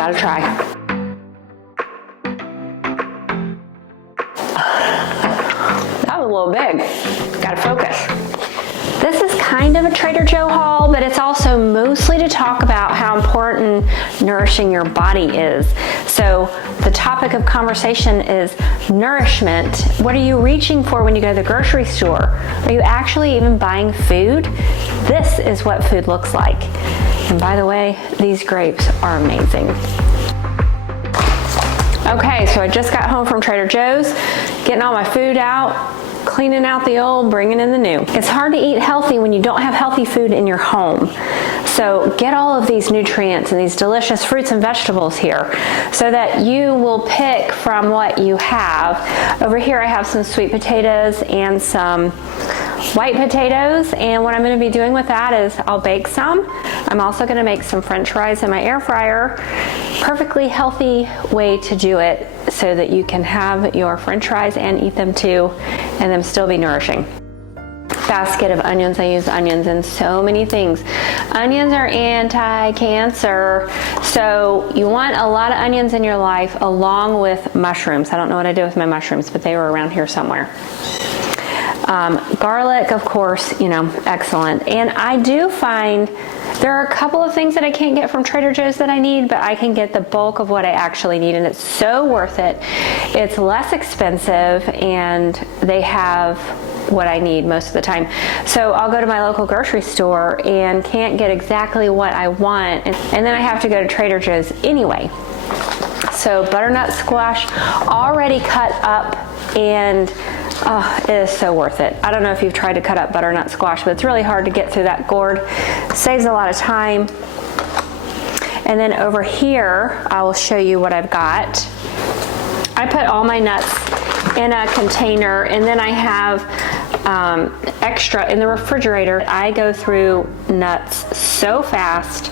Gotta try. That was a little big. Gotta focus. This is kind of a Trader Joe haul, but it's also mostly to talk about how important nourishing your body is. So the topic of conversation is nourishment. What are you reaching for when you go to the grocery store? Are you actually even buying food? This is what food looks like. And by the way, these grapes are amazing. Okay, so I just got home from Trader Joe's, getting all my food out, cleaning out the old, bringing in the new. It's hard to eat healthy when you don't have healthy food in your home. So get all of these nutrients and these delicious fruits and vegetables here so that you will pick from what you have. Over here I have some sweet potatoes and some white potatoes, and what I'm going to be doing with that is I'll bake some. I'm also going to make some French fries in my air fryer. Perfectly healthy way to do it so that you can have your French fries and eat them too, and them still be nourishing. Basket of onions. I use onions in so many things. Onions are anti-cancer, so you want a lot of onions in your life along with mushrooms. I don't know what I did with my mushrooms, but they were around here somewhere. Garlic, of course, excellent. And I do find there are a couple of things that I can't get from Trader Joe's that I need, but I can get the bulk of what I actually need, and it's so worth it. It's less expensive, and they have what I need most of the time. So I'll go to my local grocery store and can't get exactly what I want, and then I have to go to Trader Joe's anyway. So butternut squash, already cut up, and it is so worth it. I don't know if you've tried to cut up butternut squash, but it's really hard to get through that gourd. Saves a lot of time. And then over here, I will show you what I've got. I put all my nuts in a container, and then I have extra in the refrigerator. I go through nuts so fast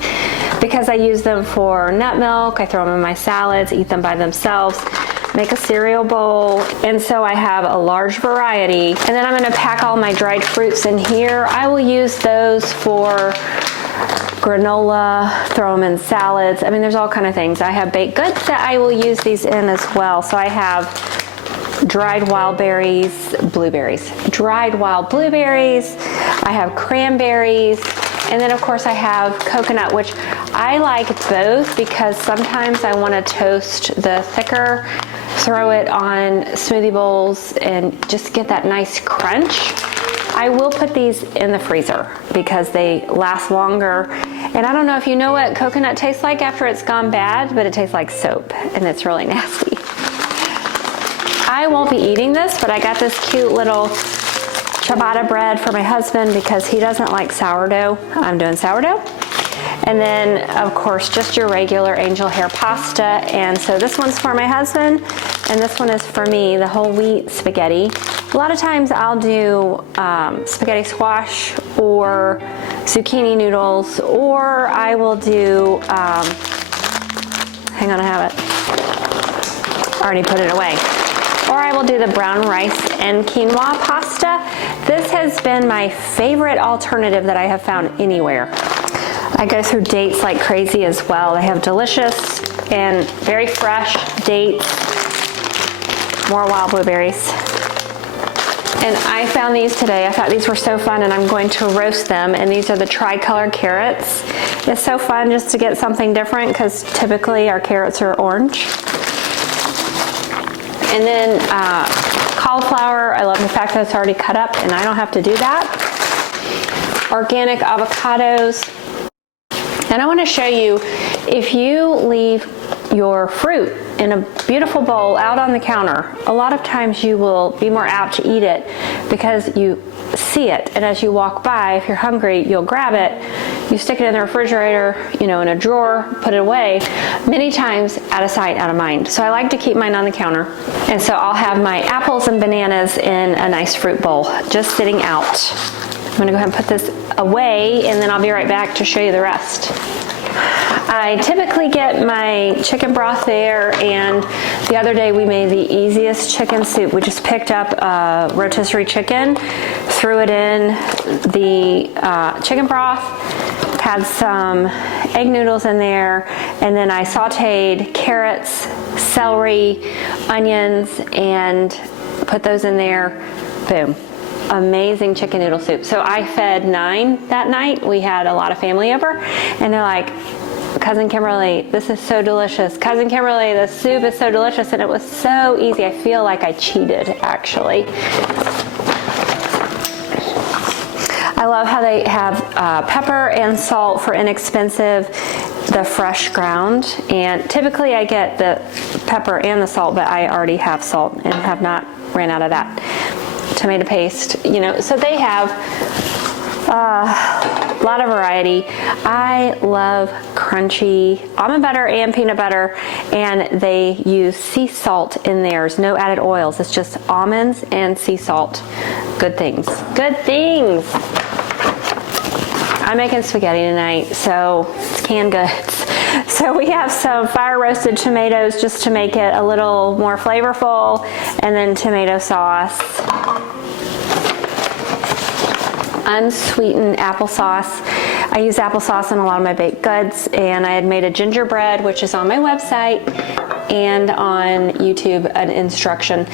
because I use them for nut milk. I throw them in my salads, eat them by themselves, make a cereal bowl, and so I have a large variety. And then I'm going to pack all my dried fruits in here. I will use those for granola, throw them in salads. I mean, there's all kind of things. I have baked goods that I will use these in as well. So I have dried wild berries, blueberries, dried wild blueberries. I have cranberries. And then of course I have coconut, which I like both because sometimes I want to toast the thicker, throw it on smoothie bowls and just get that nice crunch. I will put these in the freezer because they last longer. And I don't know if you know what coconut tastes like after it's gone bad, but it tastes like soap and it's really nasty. I won't be eating this, but I got this cute little ciabatta bread for my husband because he doesn't like sourdough. I'm doing sourdough. And then, of course, just your regular angel hair pasta. And so this one's for my husband, and this one is for me, the whole wheat spaghetti. A lot of times I'll do spaghetti squash or zucchini noodles, or I will do, hang on, I have it. I already put it away. Or I will do the brown rice and quinoa pasta. This has been my favorite alternative that I have found anywhere. I go through dates like crazy as well. They have delicious and very fresh dates, more wild blueberries. And I found these today. I thought these were so fun, and I'm going to roast them. And these are the tricolor carrots. It's so fun just to get something different because typically our carrots are orange. And then cauliflower, I love the fact that it's already cut up and I don't have to do that. Organic avocados. And I want to show you, if you leave your fruit in a beautiful bowl out on the counter, a lot of times you will be more apt to eat it because you see it. And as you walk by, if you're hungry, you'll grab it. You stick it in the refrigerator, in a drawer, put it away. Many times out of sight, out of mind. So I like to keep mine on the counter. And so I'll have my apples and bananas in a nice fruit bowl, just sitting out. I'm gonna go ahead and put this away, and then I'll be right back to show you the rest. I typically get my chicken broth there, and the other day we made the easiest chicken soup. We just picked up a rotisserie chicken, threw it in the chicken broth, had some egg noodles in there, and then I sauteed carrots, celery, onions, and put those in there. Boom. Amazing chicken noodle soup. So I fed 9 that night. We had a lot of family over, and they're like, Cousin Kimberly, this is so delicious. Cousin Kimberly, the soup is so delicious, and it was so easy. I feel like I cheated, actually. I love how they have pepper and salt for inexpensive, the fresh ground. And typically I get the pepper and the salt, but I already have salt and have not ran out of that. Tomato paste, you know, so they have a lot of variety. I love crunchy almond butter and peanut butter, and they use sea salt in theirs. No added oils. It's just almonds and sea salt. Good things. Good things. I'm making spaghetti tonight, so it's canned goods. So we have some fire roasted tomatoes just to make it a little more flavorful, and then tomato sauce. Unsweetened applesauce. I use applesauce in a lot of my baked goods, and I had made a gingerbread, which is on my website and on YouTube, an instruction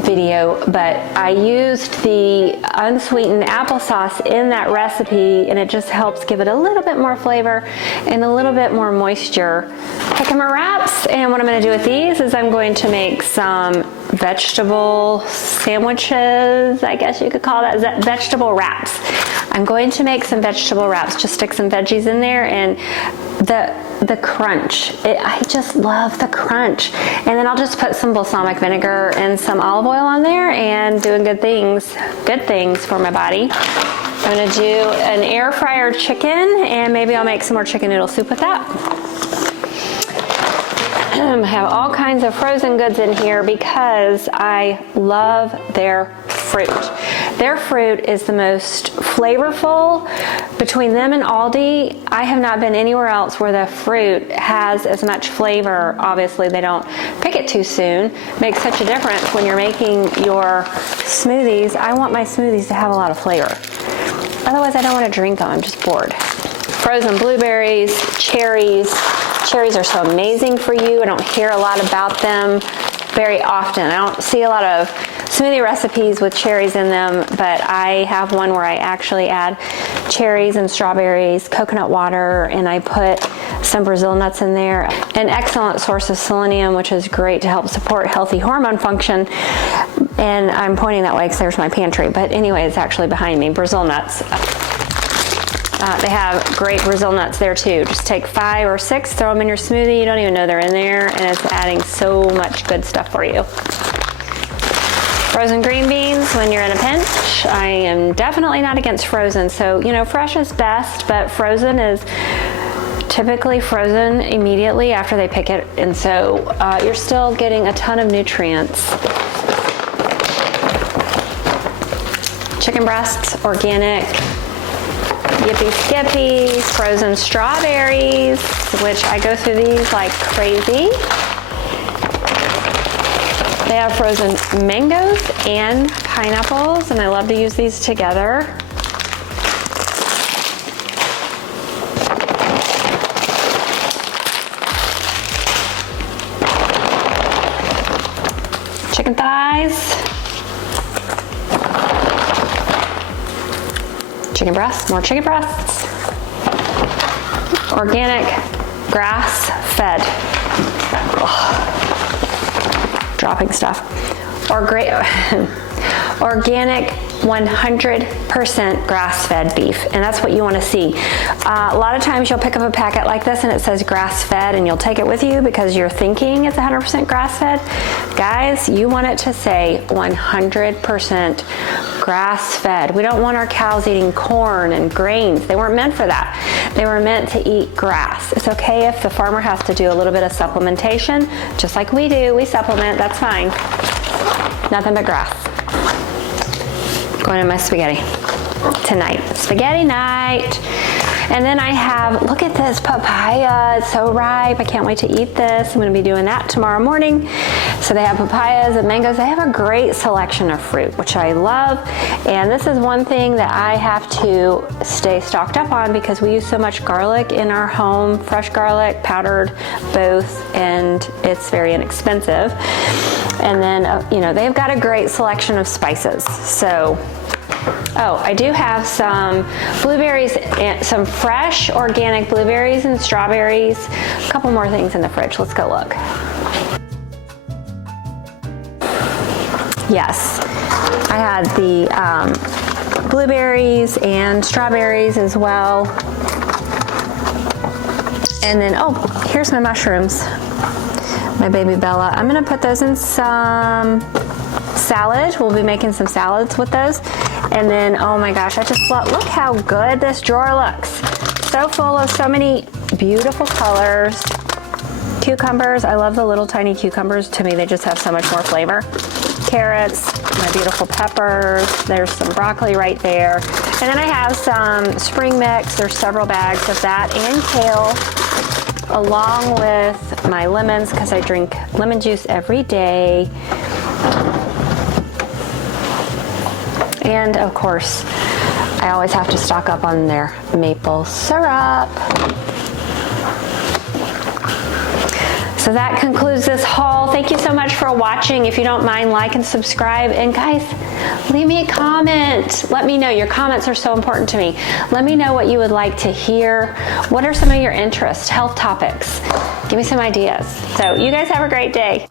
video, but I used the unsweetened applesauce in that recipe, and it just helps give it a little bit more flavor and a little bit more moisture. Jicama wraps, and what I'm going to do with these is I'm going to make some vegetable sandwiches, I guess you could call that, vegetable wraps. I'm going to make some vegetable wraps, just stick some veggies in there, and the crunch, I just love the crunch. And then I'll just put some balsamic vinegar and some olive oil on there, and doing good things for my body. I'm gonna do an air fryer chicken, and maybe I'll make some more chicken noodle soup with that. I have all kinds of frozen goods in here because I love their fruit. Their fruit is the most flavorful. Between them and Aldi, I have not been anywhere else where the fruit has as much flavor. Obviously, they don't pick it too soon. Makes such a difference when you're making your smoothies. I want my smoothies to have a lot of flavor. Otherwise, I don't want to drink them. I'm just bored. Frozen blueberries, cherries. Cherries are so amazing for you. I don't hear a lot about them very often. I don't see a lot of smoothie recipes with cherries in them, but I have one where I actually add cherries and strawberries, coconut water, and I put some Brazil nuts in there. An excellent source of selenium, which is great to help support healthy hormone function. And I'm pointing that way because there's my pantry, but anyway, it's actually behind me. Brazil nuts. They have great Brazil nuts there too. Just take 5 or 6, throw them in your smoothie. You don't even know they're in there, and it's adding so much good stuff for you. Frozen green beans when you're in a pinch. I am definitely not against frozen. So, you know, fresh is best, but frozen is typically frozen immediately after they pick it. And so you're still getting a ton of nutrients. Chicken breasts, organic. Yippee Skippy, frozen strawberries, which I go through these like crazy. They have frozen mangoes and pineapples, and I love to use these together. Chicken thighs. Chicken breasts, more chicken breasts. Organic, grass-fed. Dropping stuff. Or great, organic, 100% grass-fed beef, and that's what you want to see. A lot of times you'll pick up a packet like this and it says grass-fed, and you'll take it with you because you're thinking it's 100% grass-fed. Guys, you want it to say 100% grass-fed. We don't want our cows eating corn and grains. They weren't meant for that. They were meant to eat grass. It's okay if the farmer has to do a little bit of supplementation, just like we do. We supplement, that's fine. Nothing but grass. Going in my spaghetti tonight. Spaghetti night. And then I have, look at this papaya. It's so ripe. I can't wait to eat this. I'm gonna be doing that tomorrow morning. So they have papayas and mangoes. They have a great selection of fruit, which I love. And this is one thing that I have to stay stocked up on because we use so much garlic in our home, fresh garlic, powdered, both, and it's very inexpensive. And then, you know, they've got a great selection of spices. So, oh, I do have some blueberries, some fresh organic blueberries and strawberries. A couple more things in the fridge. Let's go look. Yes, I had the blueberries and strawberries as well. And then, oh, here's my mushrooms, my baby Bella. I'm gonna put those in some salad. We'll be making some salads with those. And then, oh my gosh, I just look how good this drawer looks. So full of so many beautiful colors. Cucumbers, I love the little tiny cucumbers. To me, they just have so much more flavor. Carrots, my beautiful peppers. There's some broccoli right there. And then I have some spring mix. There's several bags of that and kale, along with my lemons because I drink lemon juice every day. And of course, I always have to stock up on their maple syrup. So that concludes this haul. Thank you so much for watching. If you don't mind, like and subscribe. And guys, leave me a comment. Let me know. Your comments are so important to me. Let me know what you would like to hear. What are some of your interests, health topics? Give me some ideas. So you guys have a great day.